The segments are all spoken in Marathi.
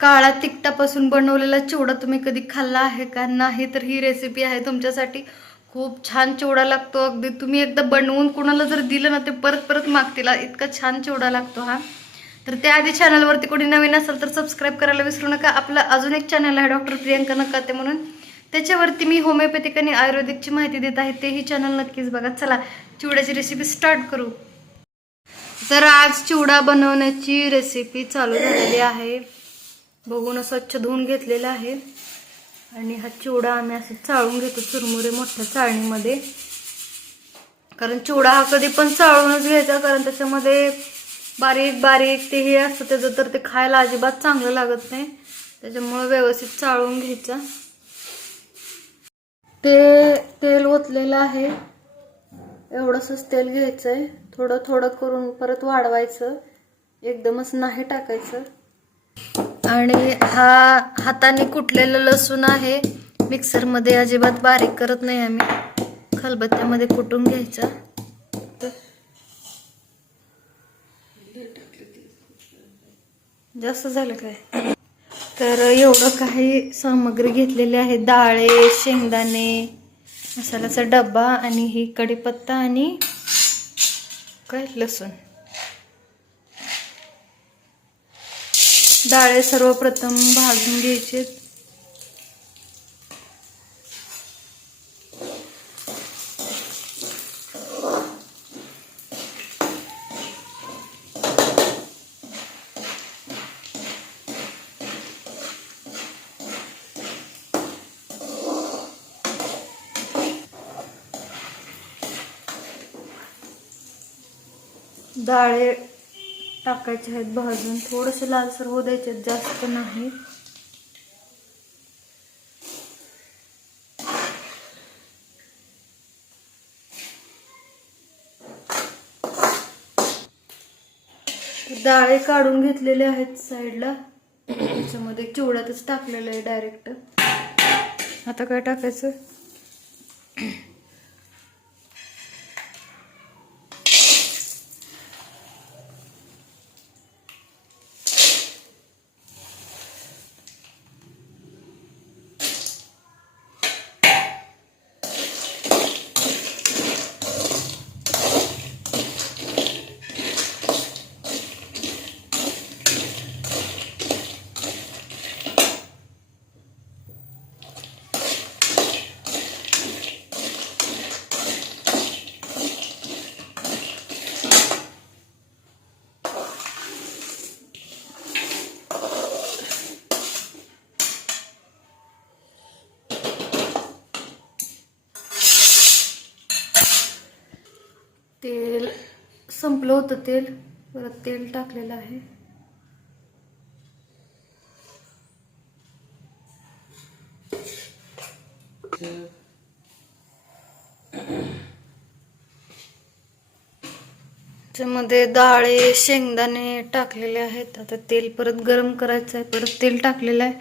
काळा तिखटापासून बनवलेला चिवडा तुम्ही कधी खाल्ला आहे का नाही? तर ही रेसिपी आहे तुमच्यासाठी. खूप छान चिवडा लागतो. अगदी तुम्ही एकदा बनवून कुणाला जर दिलं ना ते परत परत मागतील. इतका छान चिवडा लागतो हा. तर त्याआधी चॅनलवरती कोणी नवीन असेल तर सबस्क्राईब करायला विसरू नका. आपला अजून एक चॅनल आहे डॉक्टर प्रियंका नकाते म्हणून. त्याच्यावरती मी होमिओपॅथिक आणि आयुर्वेदिकची माहिती देत आहे. तेही चॅनल नक्कीच बघा. चला चिवड्याची रेसिपी स्टार्ट करू. तर आज चिवडा बनवण्याची रेसिपी चालू झालेली आहे. बघून स्वच्छ धुवून घेतलेलं आहे. आणि हा चिवडा आम्ही असं चाळून घेतो चुरमुरे मोठ्या चाळणीमध्ये. कारण चिवडा हा कधी पण चाळूनच घ्यायचा कारण त्याच्यामध्ये बारीक बारीक ते हे असतं त्याचं तर ते खायला अजिबात चांगलं लागत नाही. त्याच्यामुळे व्यवस्थित चाळून घ्यायचा. ते तेल ओतलेलं आहे. एवढंसंच तेल घ्यायचं आहे थोडं थोडं करून परत वाढवायचं. एकदमच नाही टाकायचं. आणि हा हाताने कुटलेलं लसूण आहे. मिक्सरमध्ये अजिबात बारीक करत नाही आम्ही. खलबत्त्यामध्ये कुटून घ्यायचा. जास्त झालं काय? तर एवढं काही सामग्री घेतलेली आहे. डाळे शेंगदाणे मसाल्याचा डब्बा आणि ही कढीपत्ता आणि काय? लसूण. डाळे सर्वप्रथम भाजून घ्यायचे. डाळे टाकायचे आहेत भाजून. थोडंसं लालसर होऊ द्यायचे आहेत, जास्त नाही. डाळे काढून घेतलेले आहेत साईडला. त्याच्यामध्ये चिवड्यातच टाकलेलं आहे डायरेक्ट. आता काय टाकायचं तेल संपलं होतं तेल. परत तेल टाकलेलं आहे. त्याच्यामध्ये डाळे शेंगदाणे टाकलेले आहेत. आता तेल परत गरम करायचं आहे परत तेल टाकलेलं आहे.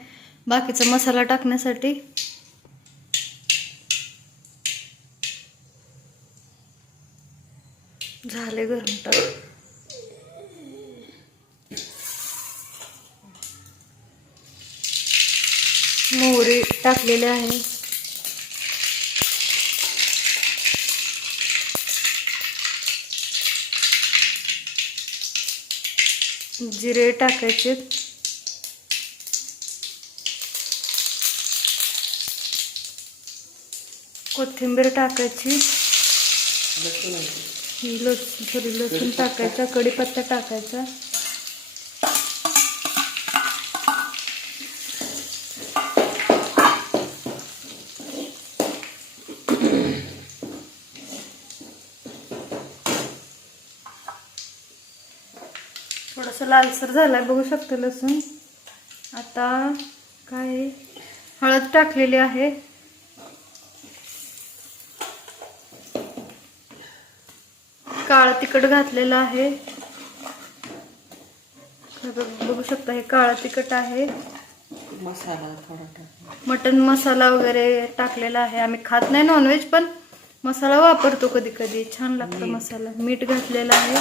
बाकीचा मसाला टाकण्यासाठी झाले गरम टाक मोहरी टाकलेले आहे. जिरे टाकायचे. कोथिंबीर टाकायची. ही लसूण थोडी लसूण टाकायचा कढीपत्ता टाकायचा. थोडंसं लालसर झालाय बघू शकतो लसूण. आता काय हळद टाकलेली आहे. काळं तिखट घातलेलं आहे. हे बघ- शकता हे काळं तिखट आहे. मसाला थोडा मटन मसाला वगैरे टाकलेला आहे. आम्ही खात नाही नॉनव्हेज पण मसाला वापरतो कधी कधी छान लागतो मसाला. मीठ घातलेला आहे.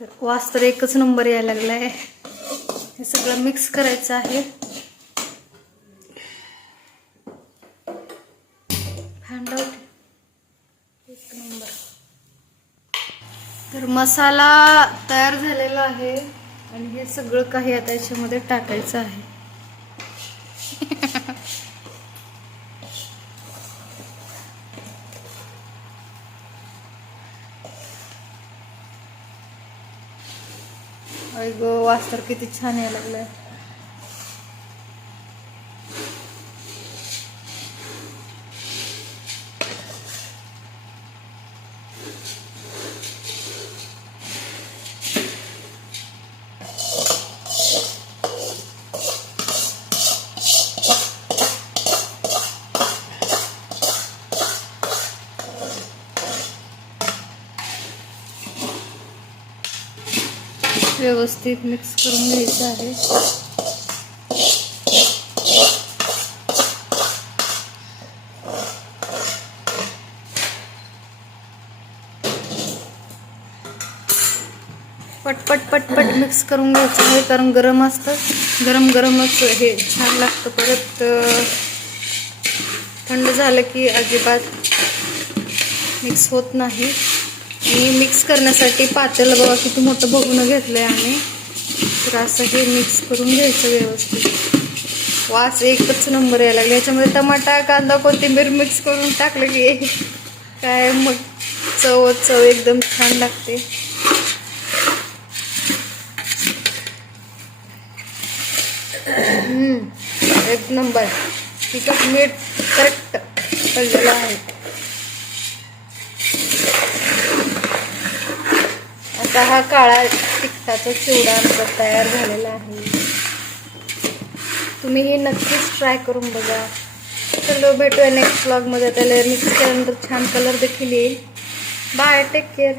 तर वास तर एकच नंबर यायला लागला आहे हे सगळं मिक्स करायचं आहे. तर मसाला तयार झालेला आहे आणि हे सगळं काही आता याच्यामध्ये टाकायचं आहे. अय गो वास तर किती छान यायला लागलाय. व्यवस्थित मिक्स करून घ्यायचं आहे. पटपट पटपट मिक्स करून घ्यायचं आहे कारण गरम असतं. गरम गरमच हे छान लागतं. परत थंड झालं की अजिबात मिक्स होत नाही. आणि मिक्स करण्यासाठी पातेलं बघा किती मोठं बघून आहे आम्ही. तर असं हे मिक्स करून घ्यायचं व्यवस्थित. वास एकच नंबर यायला लागला याच्यामध्ये टमाटा कांदा कोथिंबीर मिक्स करून टाकलं की काय मग? चव चव एकदम छान लागते. एक नंबर तिखट मीठ करेक्ट पडलेलं आहे. आता हा काळा तिखटाचा चिवडा आमचा तयार झालेला आहे. तुम्ही ही नक्कीच ट्राय करून बघा. चलो भेटूया नेक्स्ट ब्लॉगमध्ये त्याला मिक्स केल्यानंतर छान कलर देखील येईल. Bye take care